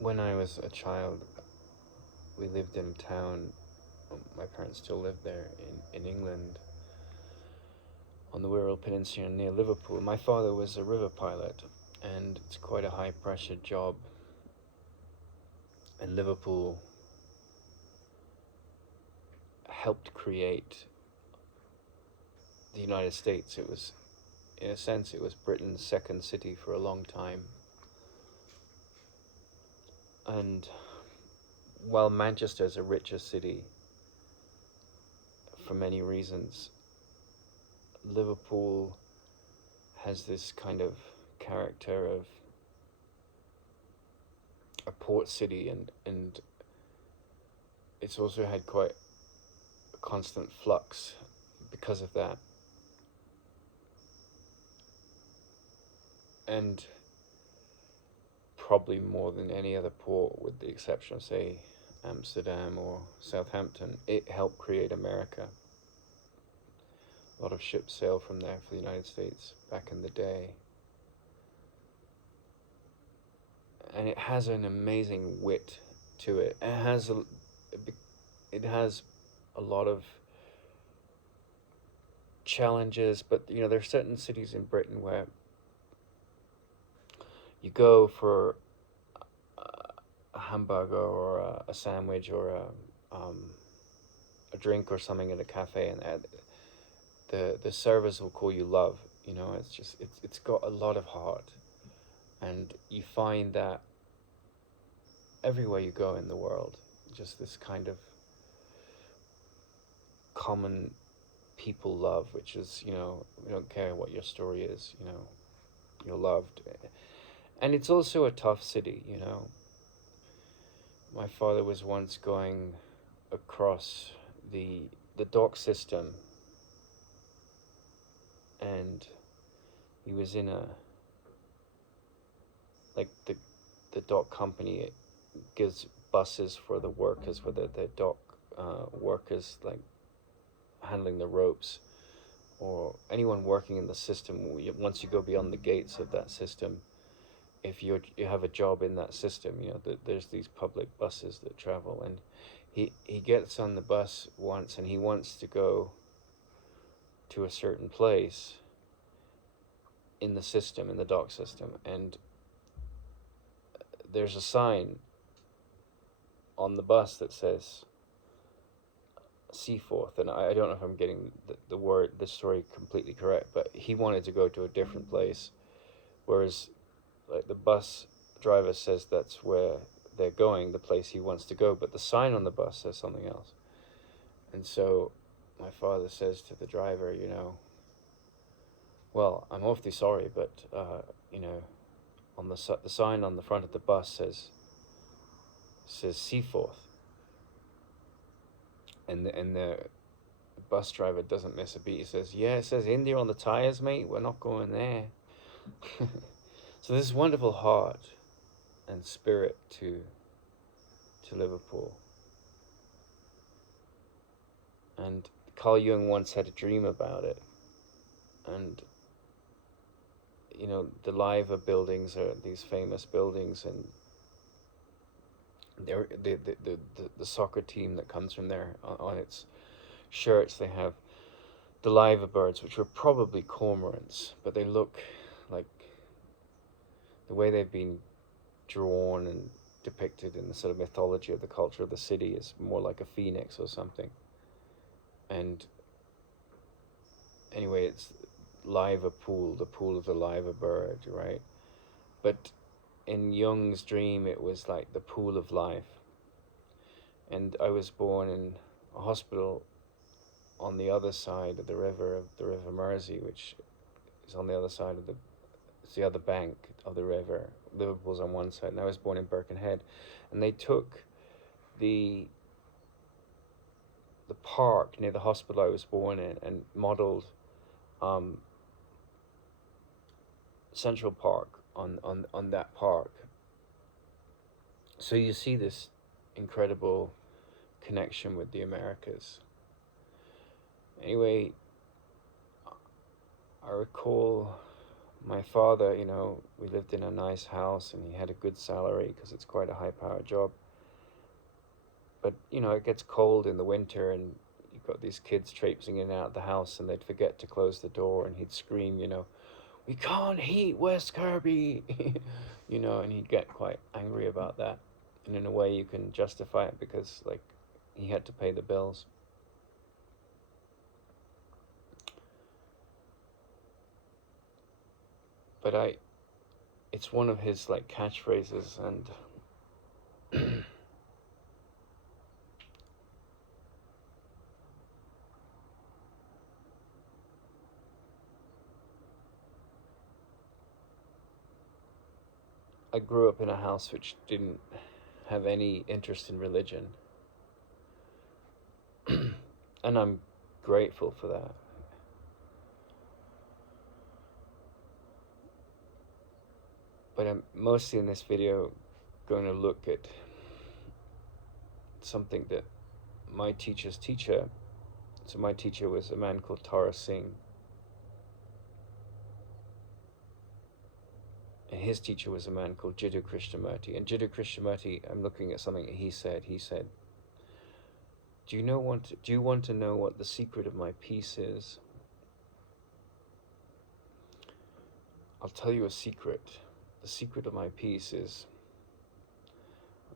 when I was a child, we lived in town. My parents still live there in England, on the Wirral Peninsula near Liverpool. My father was a river pilot, and it's quite a high pressure job. And Liverpool helped create the United States. It was, in a sense, it was Britain's second city for a long time. And while Manchester is a richer city for many reasons, Liverpool has this kind of character of a port city, and it's also had quite a constant flux because of that. And probably more than any other port, with the exception of, say, Amsterdam or Southampton, it helped create America. A lot of ships sailed from there for the United States back in the day. And it has an amazing wit to it. It has a lot of challenges, but there are certain cities in Britain where you go for a hamburger or a sandwich or a drink or something at a cafe, and the servers will call you love. It's got a lot of heart, and you find that everywhere you go in the world, just this kind of common people love, which is, we don't care what your story is, you're loved. And it's also a tough city. My father was once going across the dock system, and he was in a, like, the dock company gives buses for the workers, for the dock workers, like handling the ropes, or anyone working in the system. Once you go beyond the gates of that system, if you have a job in that system, there's these public buses that travel, and he gets on the bus once, and he wants to go to a certain place in the system, in the dock system, and there's a sign on the bus that says Seaforth, and I don't know if I'm getting the story completely correct, but he wanted to go to a different place, whereas, like, the bus driver says that's where they're going, the place he wants to go, but the sign on the bus says something else. And so my father says to the driver, well, I'm awfully sorry, but on the sign on the front of the bus says Seaforth, and the bus driver doesn't miss a beat. He says, "Yeah, it says India on the tires, mate. We're not going there." So this wonderful heart and spirit to Liverpool. And Carl Jung once had a dream about it, and the Liver buildings are these famous buildings, and they're the soccer team that comes from there, on its shirts they have the Liver birds, which were probably cormorants, but they look like, the way they've been drawn and depicted in the sort of mythology of the culture of the city, is more like a phoenix or something. And anyway, it's Liverpool, the pool of the Liver bird, right? But in Jung's dream, it was like the pool of life. And I was born in a hospital on the other side of the River Mersey, which is on the other side of it's the other bank of the river. Liverpool's on one side, and I was born in Birkenhead. And they took the park near the hospital I was born in and modelled Central Park on that park. So you see this incredible connection with the Americas. Anyway, I recall My father, you know, we lived in a nice house and he had a good salary because it's quite a high-powered job. But, you know, it gets cold in the winter and you've got these kids traipsing in and out of the house and they'd forget to close the door and he'd scream, you know, "We can't heat West Kirby," you know, and he'd get quite angry about that. And in a way you can justify it because, like, he had to pay the bills. But it's one of his, like, catchphrases, and I grew up in a house which didn't have any interest in religion. And I'm grateful for that. But I'm mostly in this video going to look at something that my teacher's teacher, so my teacher was a man called Tara Singh, and his teacher was a man called Jiddu Krishnamurti. And Jiddu Krishnamurti, I'm looking at something he said. He said, do you want to know what the secret of my peace is? I'll tell you a secret. The secret of my peace is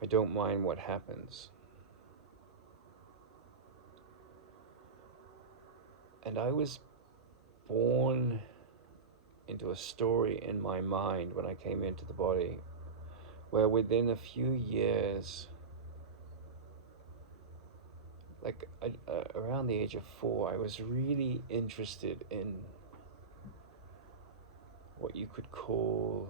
I don't mind what happens. And I was born into a story in my mind when I came into the body, where within a few years, like around the age of 4, I was really interested in what you could call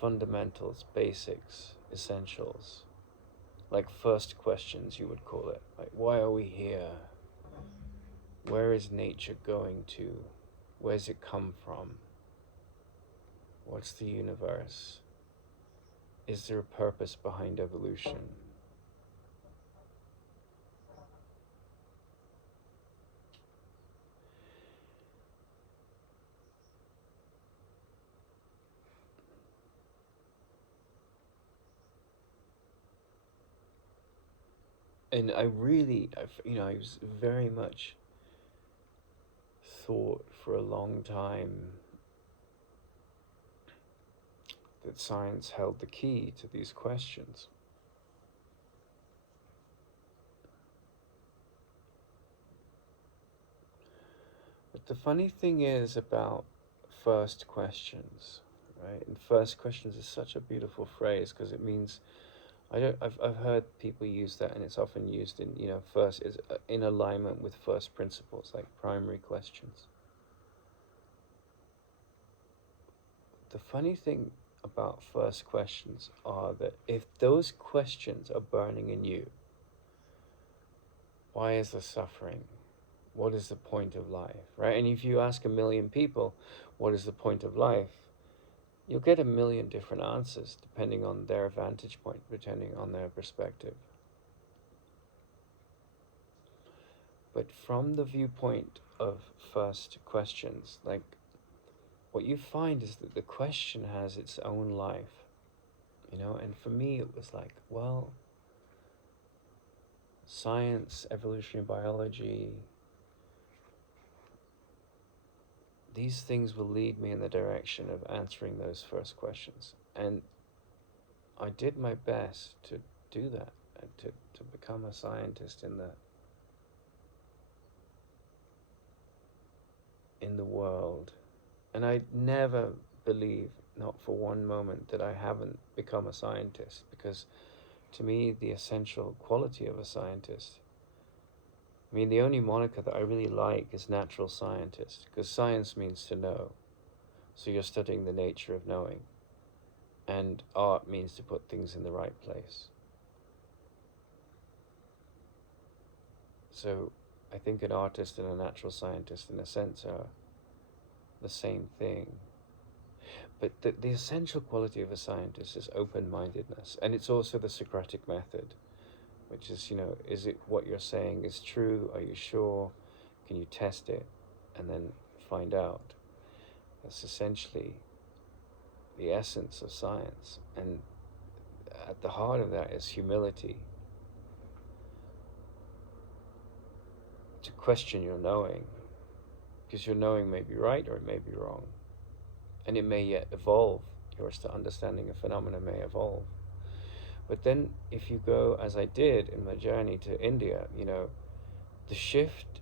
fundamentals, basics, essentials, like first questions you would call it, like why are we here? Where is nature going to? Where's it come from? What's the universe? Is there a purpose behind evolution? And I was very much thought for a long time that science held the key to these questions. But the funny thing is about first questions, right? And first questions is such a beautiful phrase because it means I've heard people use that, and it's often used in, you know, first is in alignment with first principles, like primary questions. The funny thing about first questions are that if those questions are burning in you, why is there suffering? What is the point of life, right? And if you ask a million people, what is the point of life? You'll get a million different answers depending on their vantage point, depending on their perspective. But from the viewpoint of first questions, like, what you find is that the question has its own life, you know? And for me, it was like, well, science, evolutionary biology, these things will lead me in the direction of answering those first questions. And I did my best to do that, and to become a scientist in the world. And I never believe, not for one moment, that I haven't become a scientist, because to me, the essential quality of a scientist, I mean, the only moniker that I really like is natural scientist, because science means to know. So you're studying the nature of knowing. And art means to put things in the right place. So I think an artist and a natural scientist, in a sense, are the same thing. But the essential quality of a scientist is open-mindedness. And it's also the Socratic method, which is, you know, is it what you're saying is true? Are you sure? Can you test it? And then find out. That's essentially the essence of science. And at the heart of that is humility. To question your knowing, because your knowing may be right or it may be wrong. And it may yet evolve. Your understanding of phenomena may evolve. But then if you go, as I did in my journey to India, the shift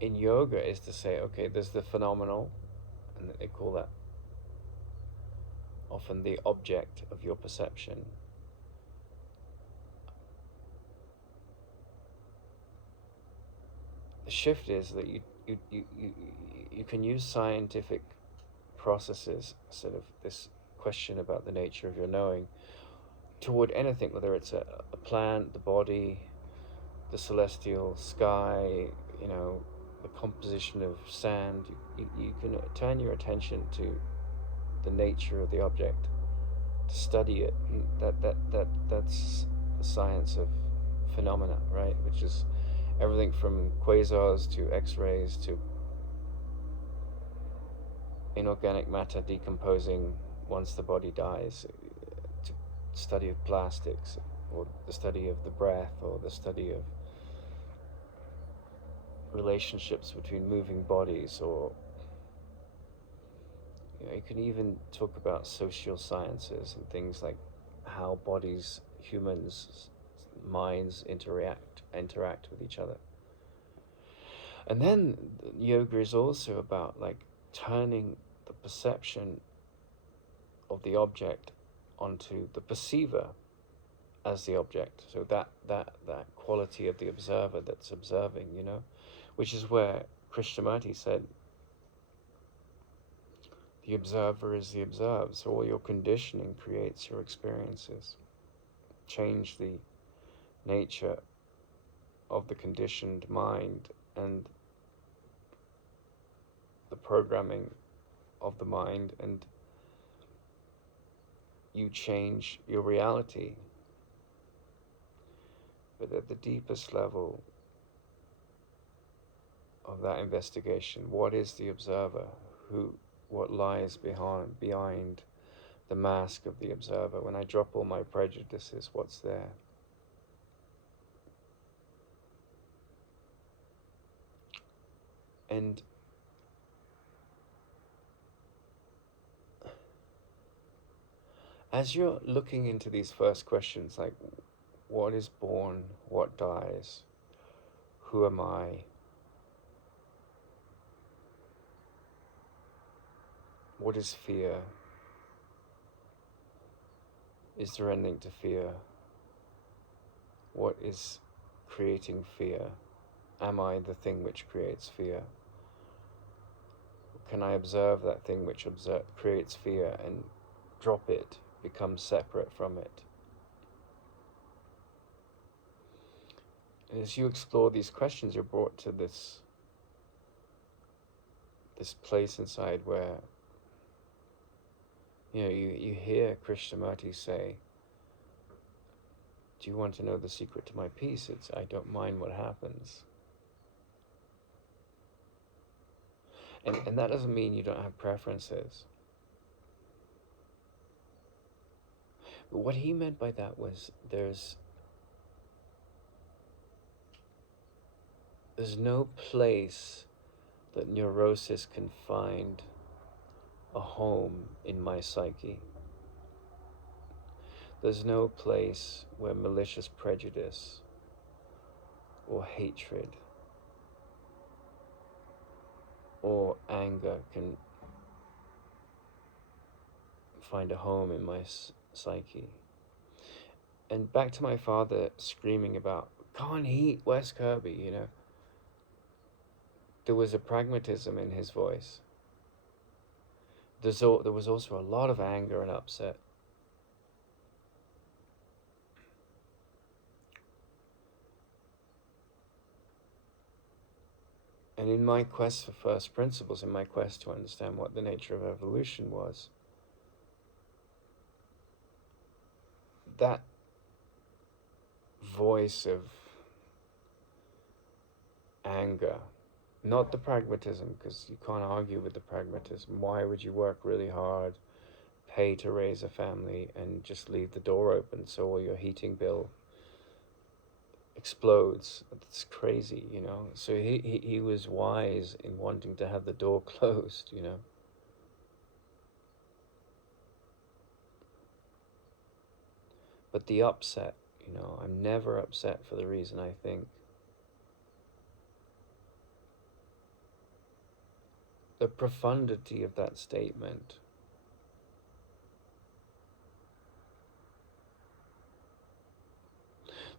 in yoga is to say, okay, there's the phenomenal, and they call that often the object of your perception. The shift is that you can use scientific processes instead of this question about the nature of your knowing toward anything, whether it's a plant, the body, the celestial sky, the composition of sand. You can turn your attention to the nature of the object, to study it. And that's the science of phenomena, right? Which is everything from quasars to X-rays to inorganic matter decomposing once the body dies, to study of plastics, or the study of the breath, or the study of relationships between moving bodies, or you can even talk about social sciences and things like how bodies, humans, minds interact with each other. And then yoga is also about turning the perception of the object onto the perceiver as the object. So that quality of the observer that's observing, which is where Krishnamurti said, the observer is the observed. So all your conditioning creates your experiences. Change the nature of the conditioned mind and the programming of the mind, and you change your reality. But at the deepest level of that investigation, what is the observer? What lies behind the mask of the observer? When I drop all my prejudices, what's there? And as you're looking into these first questions, like what is born, what dies, who am I, what is fear, is there anything to fear, what is creating fear, am I the thing which creates fear, can I observe that thing which creates fear and drop it, become separate from it? And as you explore these questions, you're brought to this place inside where you hear Krishnamurti say, do you want to know the secret to my peace? It's, I don't mind what happens. And that doesn't mean you don't have preferences. But what he meant by that was there's no place that neurosis can find a home in my psyche. There's no place where malicious prejudice or hatred or anger can find a home in my psyche. And back to my father screaming about, can't eat West Kirby, there was a pragmatism in his voice. There was also a lot of anger and upset. And in my quest for first principles, in my quest to understand what the nature of evolution was, that voice of anger Not the pragmatism, because you can't argue with the pragmatism. Why would you work really hard, pay to raise a family, and just leave the door open so all your heating bill explodes? It's crazy, you know. So he was wise in wanting to have the door closed, you know. But the upset, you know, I'm never upset for the reason I think. The profundity of that statement.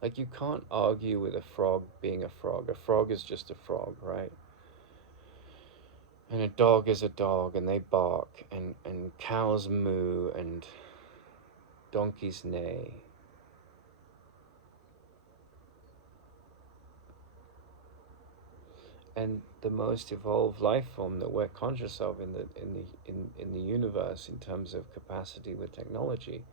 Like, you can't argue with a frog being a frog. A frog is just a frog, right? And a dog is a dog, and they bark, and cows moo, and donkeys neigh. And the most evolved life form that we're conscious of in the universe in terms of capacity with technology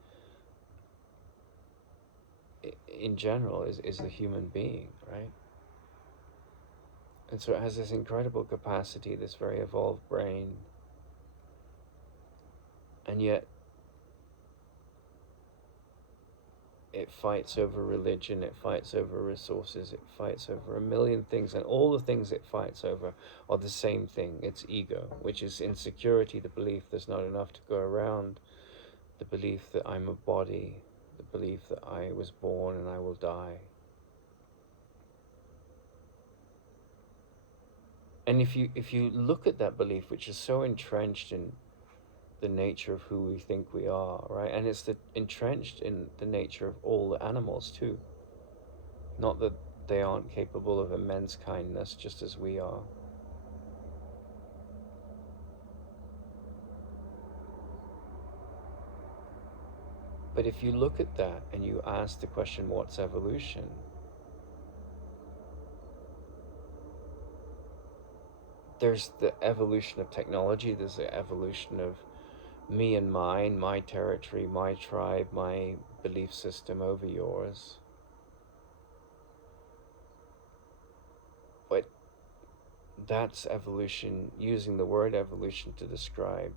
in general is the human being, right? And so it has this incredible capacity, this very evolved brain, and yet it fights over religion, it fights over resources, it fights over a million things, and all the things it fights over are the same thing. It's ego, which is insecurity, the belief there's not enough to go around, the belief that I'm a body, the belief that I was born and I will die. And if you look at that belief, which is so entrenched in the nature of who we think we are, right? And it's entrenched in the nature of all the animals too. Not that they aren't capable of immense kindness just as we are. But if you look at that and you ask the question, what's evolution? There's the evolution of technology, there's the evolution of me and mine, my territory, my tribe, my belief system over yours. But that's evolution, using the word evolution to describe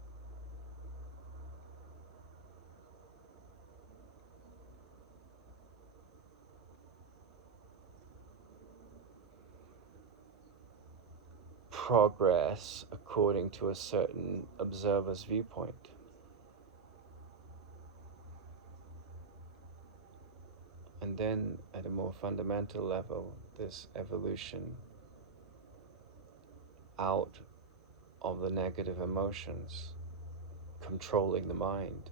progress according to a certain observer's viewpoint. And then at a more fundamental level, this evolution out of the negative emotions controlling the mind.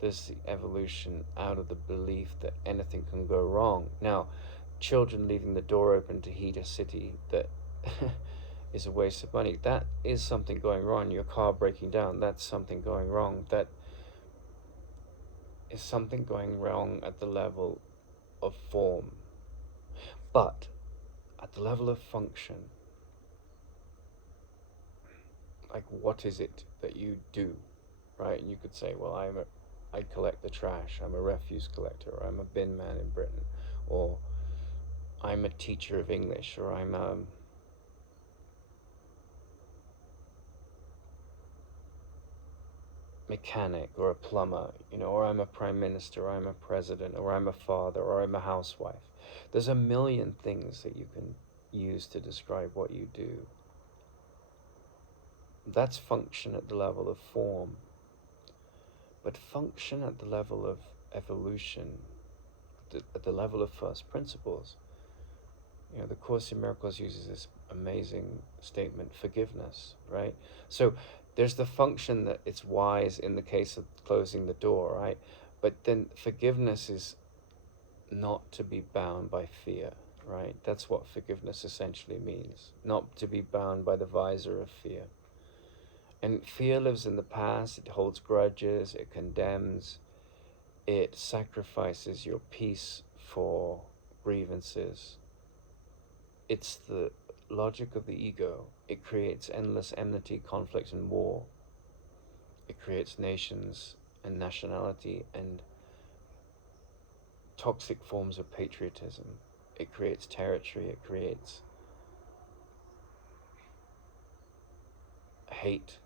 There's the evolution out of the belief that anything can go wrong. Now, children leaving the door open to heat a city that is a waste of money, that is something going wrong. Your car breaking down, that's something going wrong. That is something going wrong at the level of form. But at the level of function, like, what is it that you do, right? And you could say, well, I collect the trash, I'm a refuse collector, or I'm a bin man in Britain, or I'm a teacher of English, or I'm a mechanic or a plumber, you know, or I'm a prime minister, or I'm a president, or I'm a father, or I'm a housewife. There's a million things that you can use to describe what you do. That's function at the level of form. But function at the level of evolution, at the level of first principles, you know, the Course in Miracles uses this amazing statement, forgiveness, right? So there's the function that it's wise in the case of closing the door, right? But then forgiveness is not to be bound by fear, right? That's what forgiveness essentially means. Not to be bound by the visor of fear. And fear lives in the past, it holds grudges, it condemns, it sacrifices your peace for grievances. It's the logic of the ego. It creates endless enmity, conflict, and war. It creates nations and nationality and toxic forms of patriotism. it creates territory, it creates hate.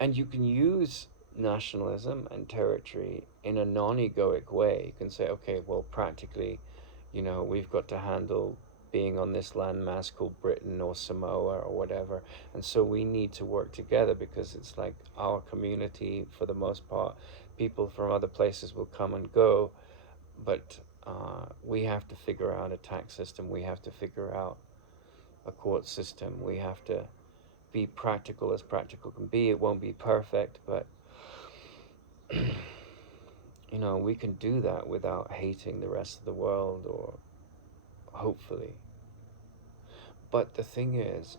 And you can use nationalism and territory in a non-egoic way. You can say, okay, well, practically, we've got to handle being on this landmass called Britain or Samoa or whatever, and so we need to work together because it's like our community for the most part. People from other places will come and go, but we have to figure out a tax system, we have to figure out a court system, we have to be practical as practical can be. It won't be perfect, but we can do that without hating the rest of the world, or hopefully. But the thing is,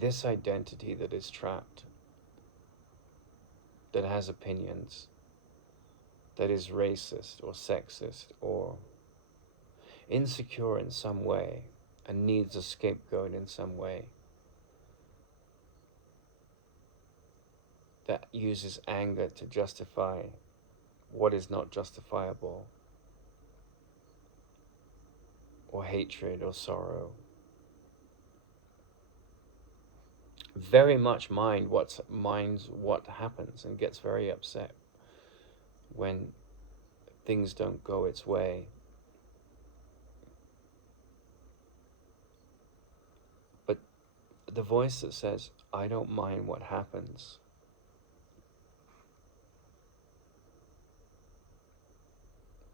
this identity that is trapped, that has opinions, that is racist or sexist or insecure in some way and needs a scapegoat in some way, that uses anger to justify what is not justifiable, or hatred or sorrow, very much minds what happens and gets very upset when things don't go its way. But the voice that says, I don't mind what happens,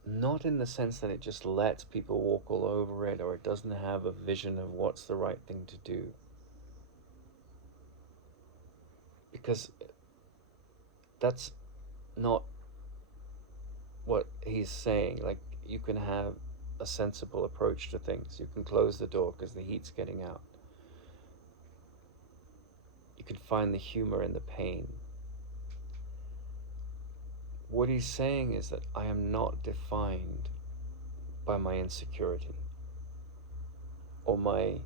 not in the sense that it just lets people walk all over it, or it doesn't have a vision of what's the right thing to do. Because that's not what he's saying. Like, you can have a sensible approach to things. You can close the door because the heat's getting out. You can find the humor in the pain. What he's saying is that I am not defined by my insecurity or my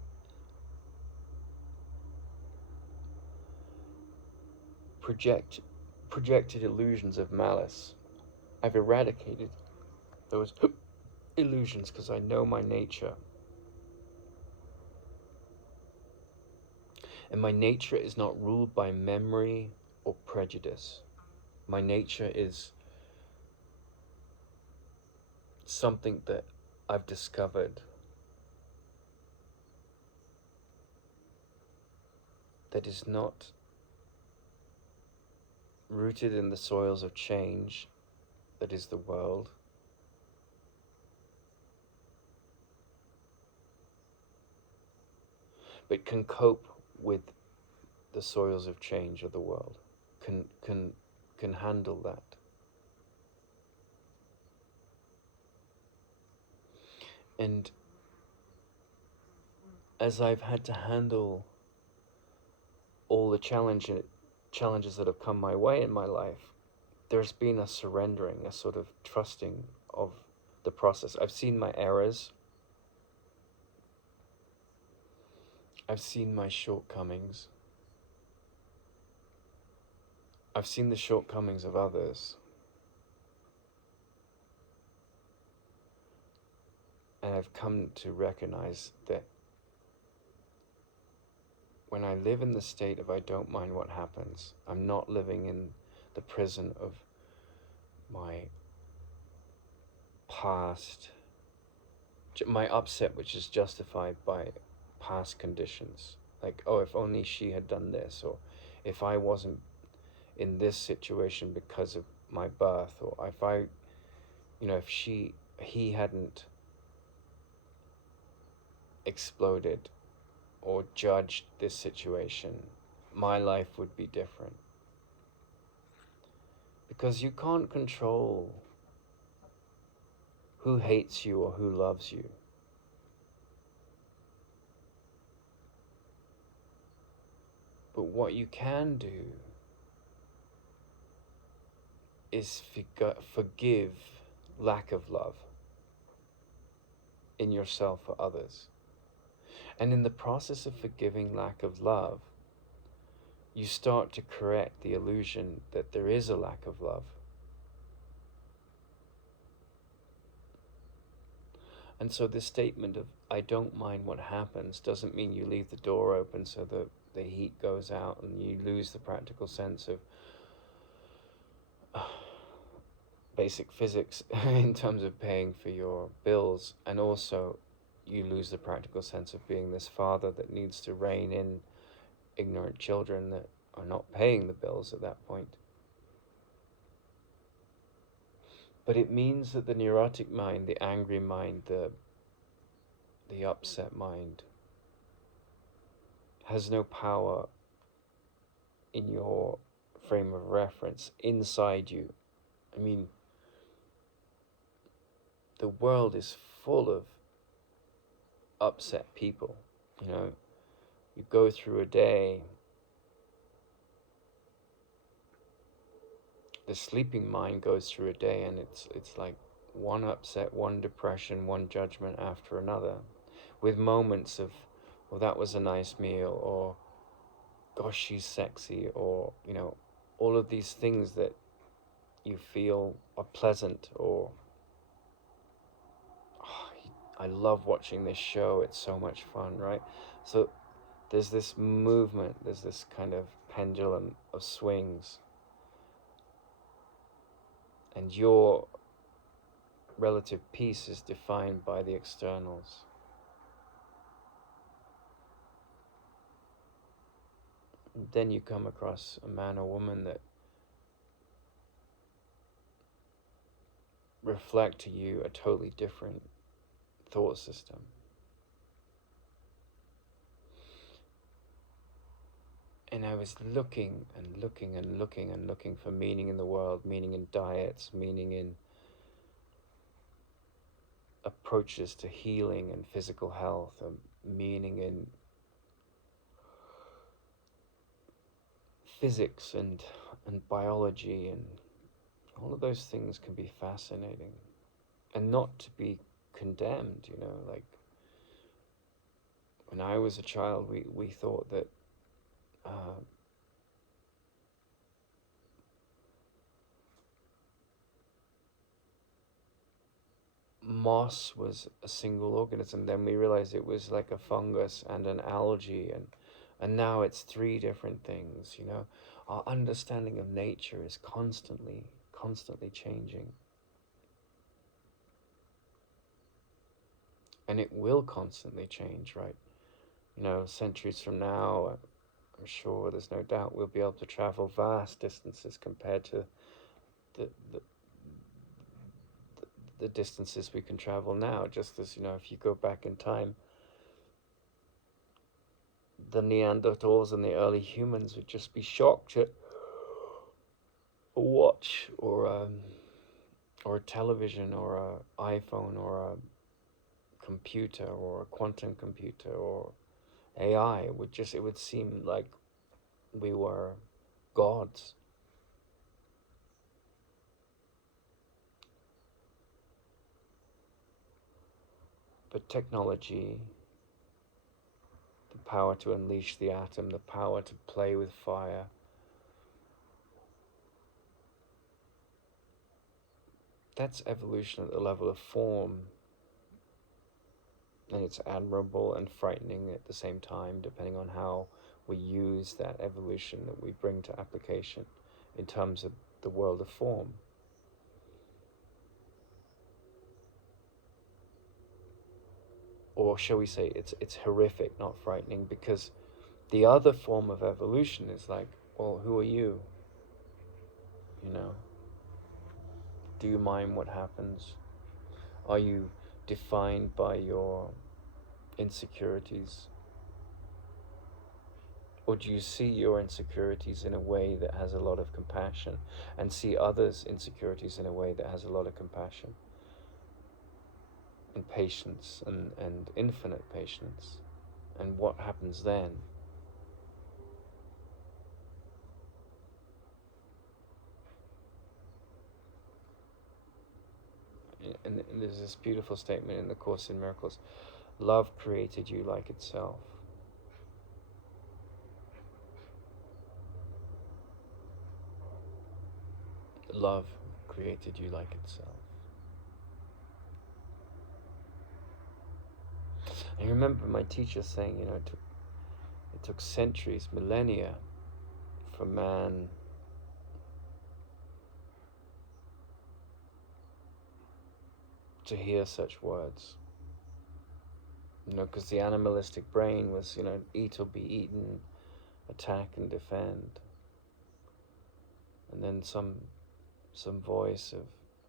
projected illusions of malice. I've eradicated those illusions because I know my nature. And my nature is not ruled by memory or prejudice. My nature is something that I've discovered that is not rooted in the soils of change that is the world, but can cope with the soils of change of the world, can handle that. And as I've had to handle all the challenges that have come my way in my life, there's been a surrendering, a sort of trusting of the process. I've seen my errors. I've seen my shortcomings. I've seen the shortcomings of others. And I've come to recognize that when I live in the state of I don't mind what happens, I'm not living in the prison of my past, my upset, which is justified by past conditions. Like, oh, if only she had done this, or if I wasn't in this situation because of my birth, or if if he hadn't exploded or judged this situation, my life would be different. Because you can't control who hates you or who loves you. But what you can do is forgive lack of love in yourself or others. And in the process of forgiving lack of love, you start to correct the illusion that there is a lack of love. And so this statement of I don't mind what happens doesn't mean you leave the door open so the heat goes out and you lose the practical sense of basic physics in terms of paying for your bills, and also you lose the practical sense of being this father that needs to rein in ignorant children that are not paying the bills at that point. But it means that the neurotic mind, the angry mind, the upset mind has no power in your frame of reference, inside you. I mean, the world is full of upset people. You know, you go through a day, the sleeping mind goes through a day, and it's like one upset, one depression, one judgment after another, with moments of, well, that was a nice meal, or gosh, she's sexy, or, you know, all of these things that you feel are pleasant, or oh, I love watching this show, it's so much fun, right? So there's this movement, there's this kind of pendulum of swings, and your relative peace is defined by the externals. And then you come across a man or woman that reflect to you a totally different thought system. And I was looking and looking and looking and looking for meaning in the world, meaning in diets, meaning in approaches to healing and physical health, meaning in physics and biology, and all of those things can be fascinating and not to be condemned, you know. Like when I was a child, we thought that moss was a single organism. Then we realized it was like a fungus and an algae, and now it's three different things, you know. Our understanding of nature is constantly changing, and it will constantly change, right? You know, centuries from now, I'm sure there's no doubt we'll be able to travel vast distances compared to the the distances we can travel now. Just as, you know, if you go back in time, the Neanderthals and the early humans would just be shocked at a watch or a television or a iPhone or a computer or a quantum computer or AI. It would seem like we were gods. But technology, the power to unleash the atom, the power to play with fire, that's evolution at the level of form. And it's admirable and frightening at the same time, depending on how we use that evolution that we bring to application in terms of the world of form. Or shall we say it's horrific, not frightening, because the other form of evolution is like, well, who are you? You know? Do you mind what happens? Are you defined by your insecurities? Or do you see your insecurities in a way that has a lot of compassion, and see others' insecurities in a way that has a lot of compassion and patience and infinite patience? And what happens then? And there's this beautiful statement in the Course in Miracles: love created you like itself. Love created you like itself. I remember my teacher saying, it took centuries, millennia, for man to hear such words. Because the animalistic brain was, eat or be eaten, attack and defend. And then some voice of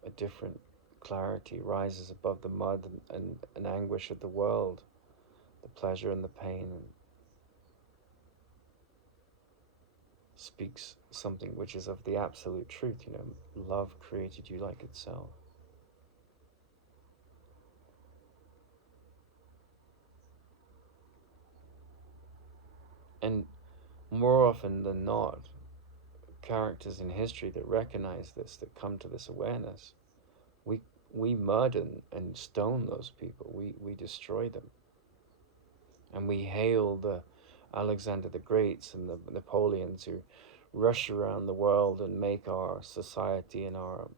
a different clarity rises above the mud and anguish of the world, the pleasure and the pain, and speaks something which is of the absolute truth. Love created you like itself. And more often than not, characters in history that recognize this, that come to this awareness, we murder and stone those people. We destroy them. And we hail the Alexander the Greats and the Napoleons who rush around the world and make our society and our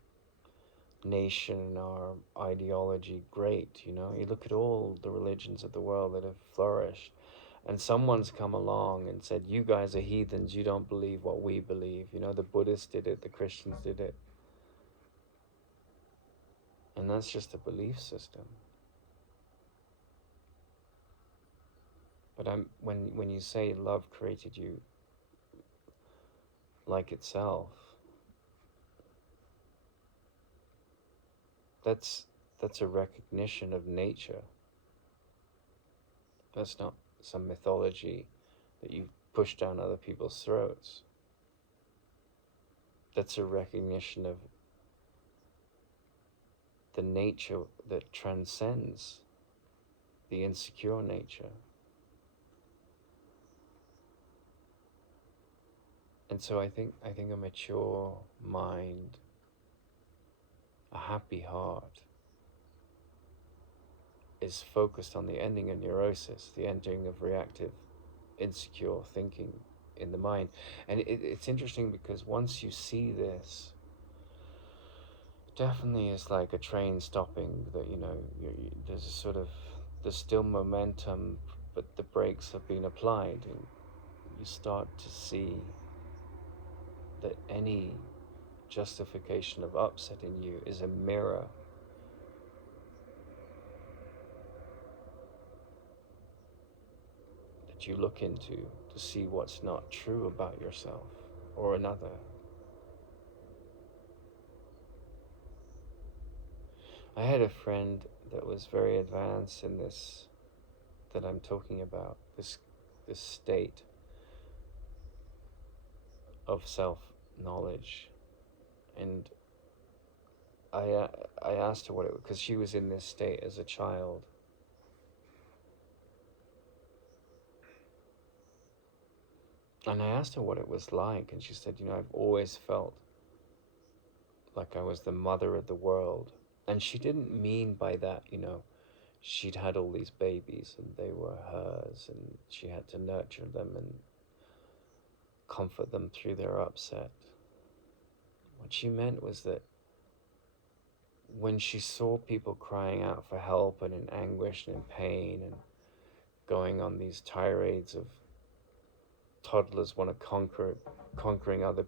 nation and our ideology great. You look at all the religions of the world that have flourished, and someone's come along and said, you guys are heathens, you don't believe what we believe. The Buddhists did it, the Christians did it. And that's just a belief system. But when you say love created you like itself, that's a recognition of nature. That's not some mythology that you push down other people's throats. That's a recognition of the nature that transcends the insecure nature. And so I think a mature mind, a happy heart, is focused on the ending of neurosis, the ending of reactive, insecure thinking in the mind. And it's interesting because once you see this, definitely it's like a train stopping, that there's a sort of, there's still momentum, but the brakes have been applied, and you start to see that any justification of upset in you is a mirror that you look into to see what's not true about yourself or another. I had a friend that was very advanced in this that I'm talking about, this state of self-knowledge, and I asked her what it was, because she was in this state as a child. And I asked her what it was like, and she said, I've always felt like I was the mother of the world. And she didn't mean by that, she'd had all these babies and they were hers, and she had to nurture them and comfort them through their upset. What she meant was that when she saw people crying out for help and in anguish and in pain and going on these tirades of toddlers want to conquering other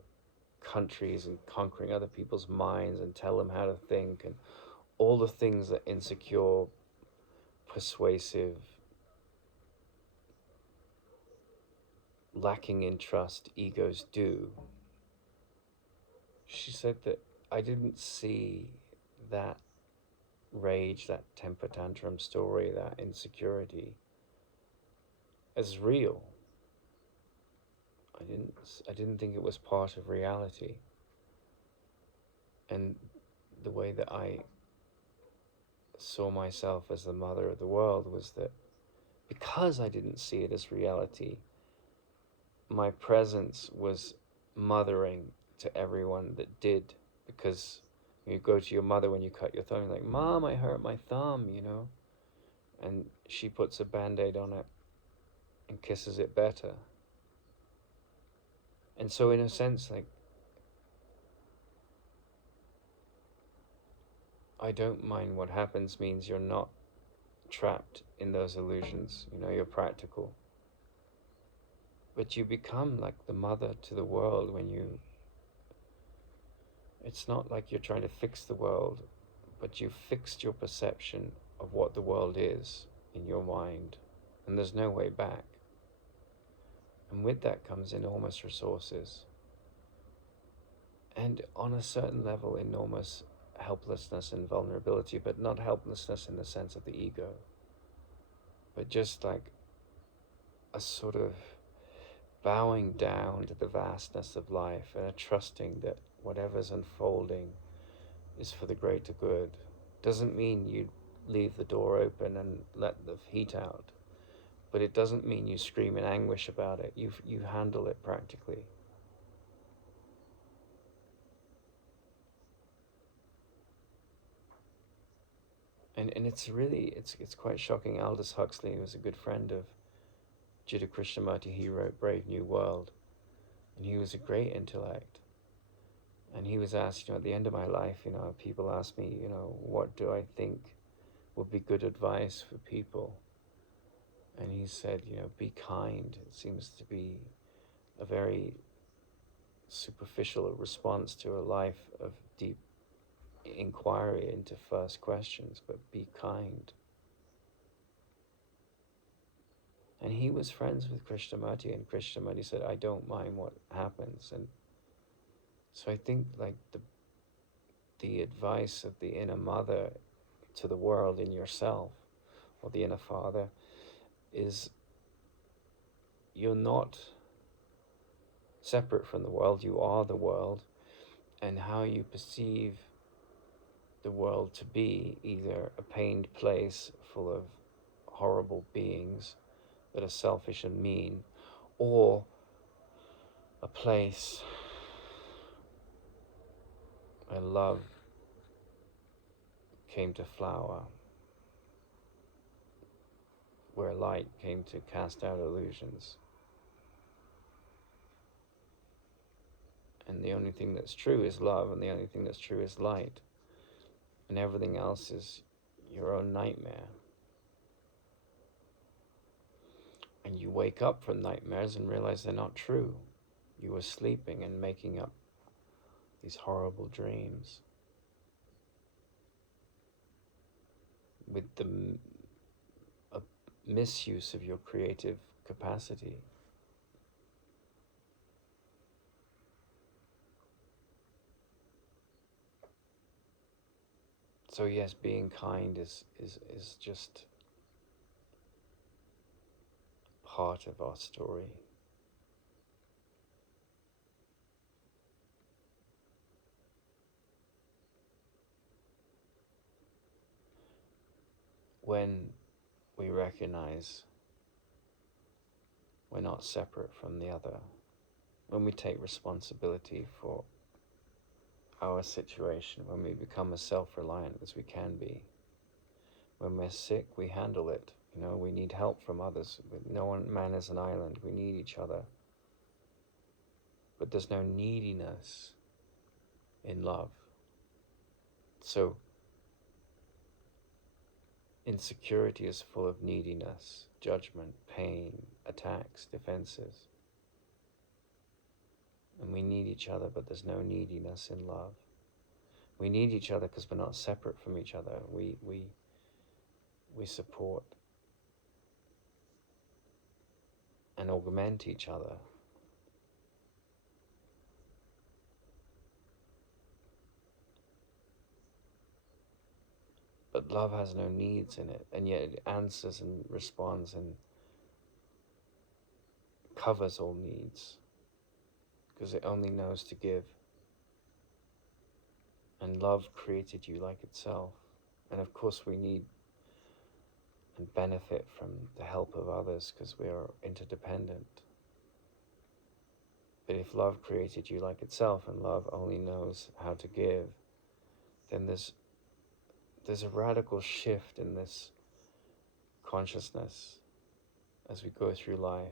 countries and conquering other people's minds and tell them how to think, and all the things that insecure, persuasive, lacking in trust egos do, she said that I didn't see that rage, that temper tantrum story, that insecurity as real. I didn't think it was part of reality. And the way that I saw myself as the mother of the world was that because I didn't see it as reality, my presence was mothering to everyone that did. Because you go to your mother when you cut your thumb, you're like, Mom, I hurt my thumb, and she puts a Band-Aid on it and kisses it better. And so in a sense, like, I don't mind what happens means you're not trapped in those illusions. You're practical. But you become like the mother to the world when it's not like you're trying to fix the world, but you've fixed your perception of what the world is in your mind, and there's no way back. And with that comes enormous resources, and on a certain level, enormous helplessness and vulnerability, but not helplessness in the sense of the ego, but just like a sort of bowing down to the vastness of life and a trusting that whatever's unfolding is for the greater good. Doesn't mean you leave the door open and let the heat out, but it doesn't mean you scream in anguish about it. You handle it practically. And it's really, it's quite shocking. Aldous Huxley, who was a good friend of Jiddu Krishnamurti, he wrote Brave New World, and he was a great intellect. And he was asked, at the end of my life, people ask me, what do I think would be good advice for people? And he said, be kind. It seems to be a very superficial response to a life of deep inquiry into first questions, but be kind. And he was friends with Krishnamurti, and Krishnamurti said, I don't mind what happens. And so I think like the advice of the inner mother to the world in yourself, or the inner father, is you're not separate from the world, you are the world, and how you perceive the world to be either a pained place full of horrible beings that are selfish and mean, or a place where love came to flower, where light came to cast out illusions. And the only thing that's true is love, and the only thing that's true is light. And everything else is your own nightmare. And you wake up from nightmares and realize they're not true. You were sleeping and making up these horrible dreams with the misuse of your creative capacity. So yes, being kind is just part of our story. When we recognize we're not separate from the other, when we take responsibility for our situation, when we become as self-reliant as we can be, when we're sick, we handle it. We need help from others. No one man is an island. We need each other. But there's no neediness in love. So insecurity is full of neediness, judgment, pain, attacks, defenses. And we need each other, but there's no neediness in love. We need each other because we're not separate from each other. We support and augment each other. But love has no needs in it, and yet it answers and responds and covers all needs, because it only knows to give. And love created you like itself. And of course we need and benefit from the help of others because we are interdependent. But if love created you like itself and love only knows how to give, then there's a radical shift in this consciousness as we go through life,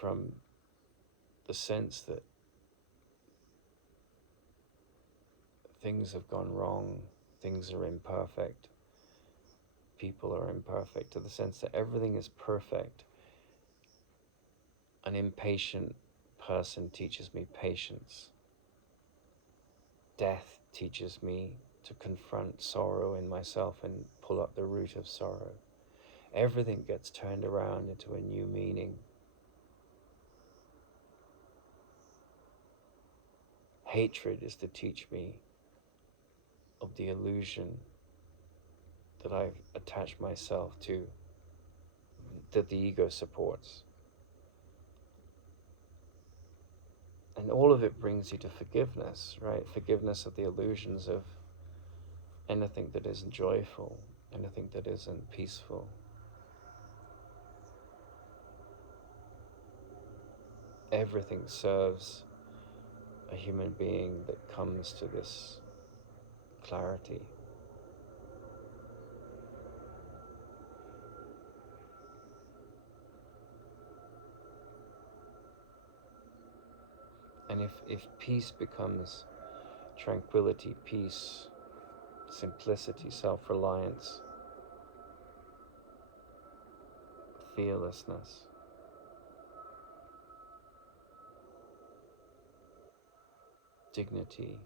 from the sense that things have gone wrong, things are imperfect, people are imperfect, to the sense that everything is perfect. An impatient person teaches me patience. Death teaches me to confront sorrow in myself and pull up the root of sorrow. Everything gets turned around into a new meaning. Hatred is to teach me of the illusion that I've attached myself to, that the ego supports. And all of it brings you to forgiveness, right? Forgiveness of the illusions of anything that isn't joyful, anything that isn't peaceful. Everything serves a human being that comes to this clarity. And if peace becomes tranquility, peace, simplicity, self-reliance, fearlessness, dignity,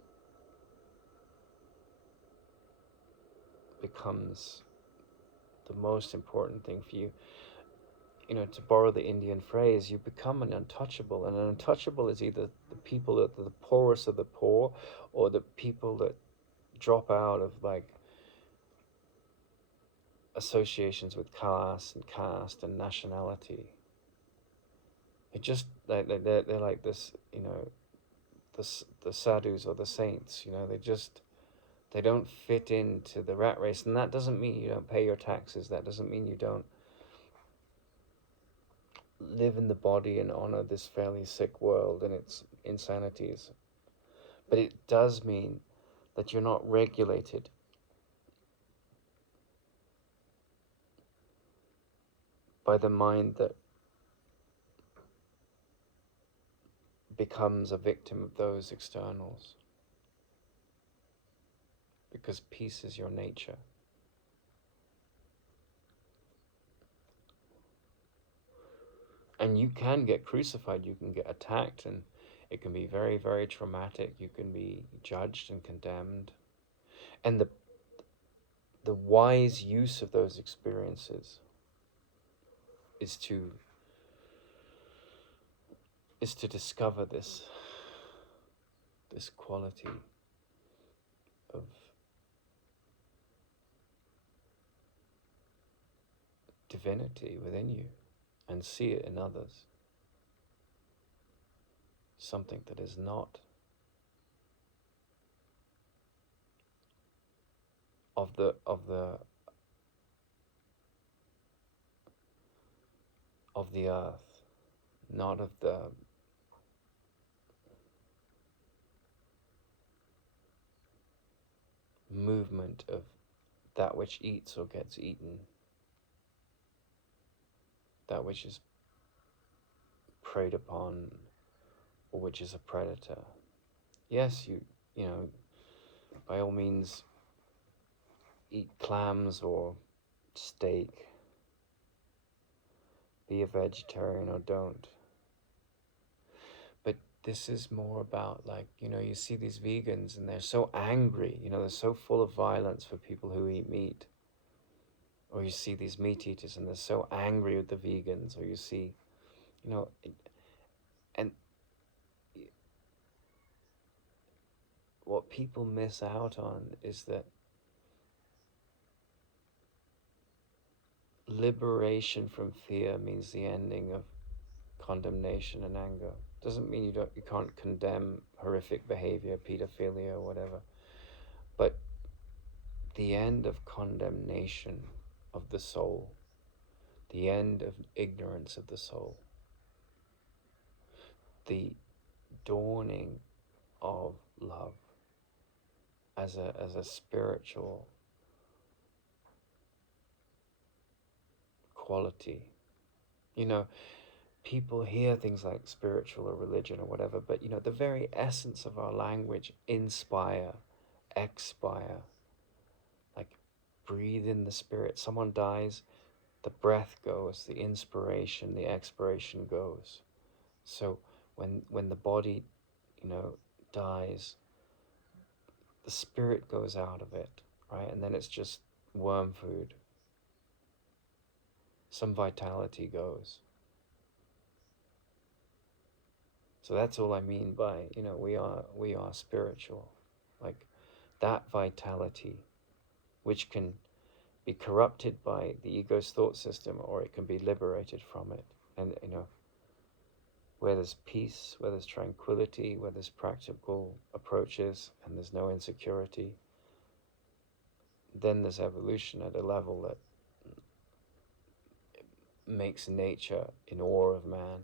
becomes the most important thing for you. You know, to borrow the Indian phrase, you become an untouchable. And an untouchable is either the people that are the poorest of the poor, or the people that drop out of like associations with class and caste and nationality. It just they're like this, you know, the sadhus or the saints. You know, they don't fit into the rat race, and that doesn't mean you don't pay your taxes. That doesn't mean you don't live in the body and honor this fairly sick world and its insanities. But it does mean that you're not regulated by the mind that becomes a victim of those externals. Because peace is your nature. And you can get crucified, you can get attacked, and it can be very, very traumatic. You can be judged and condemned. And the wise use of those experiences is to discover this quality of divinity within you and see it in others. Something that is not of the earth, not of the movement of that which eats or gets eaten, that which is preyed upon, or which is a predator. Yes, you know, by all means, eat clams or steak. Be a vegetarian or don't. But this is more about, like, you know, you see these vegans and they're so angry, you know, they're so full of violence for people who eat meat. Or you see these meat eaters and they're so angry with the vegans, or you see, you know, and what people miss out on is that liberation from fear means the ending of condemnation and anger. Doesn't mean you can't condemn horrific behavior, pedophilia or whatever, but the end of condemnation of the soul, the end of ignorance of the soul, the dawning of love as a spiritual quality. You know, people hear things like spiritual or religion or whatever, but you know, the very essence of our language, inspire, expire, like breathe in the spirit. Someone dies, the breath goes, the inspiration, the expiration goes. So when the body, dies, the spirit goes out of it, right? And then it's just worm food. Some vitality goes. So that's all I mean by, we are spiritual. Like that vitality, which can be corrupted by the ego's thought system, or it can be liberated from it. And, where there's peace, where there's tranquility, where there's practical approaches, and there's no insecurity, then there's evolution at a level that makes nature in awe of man.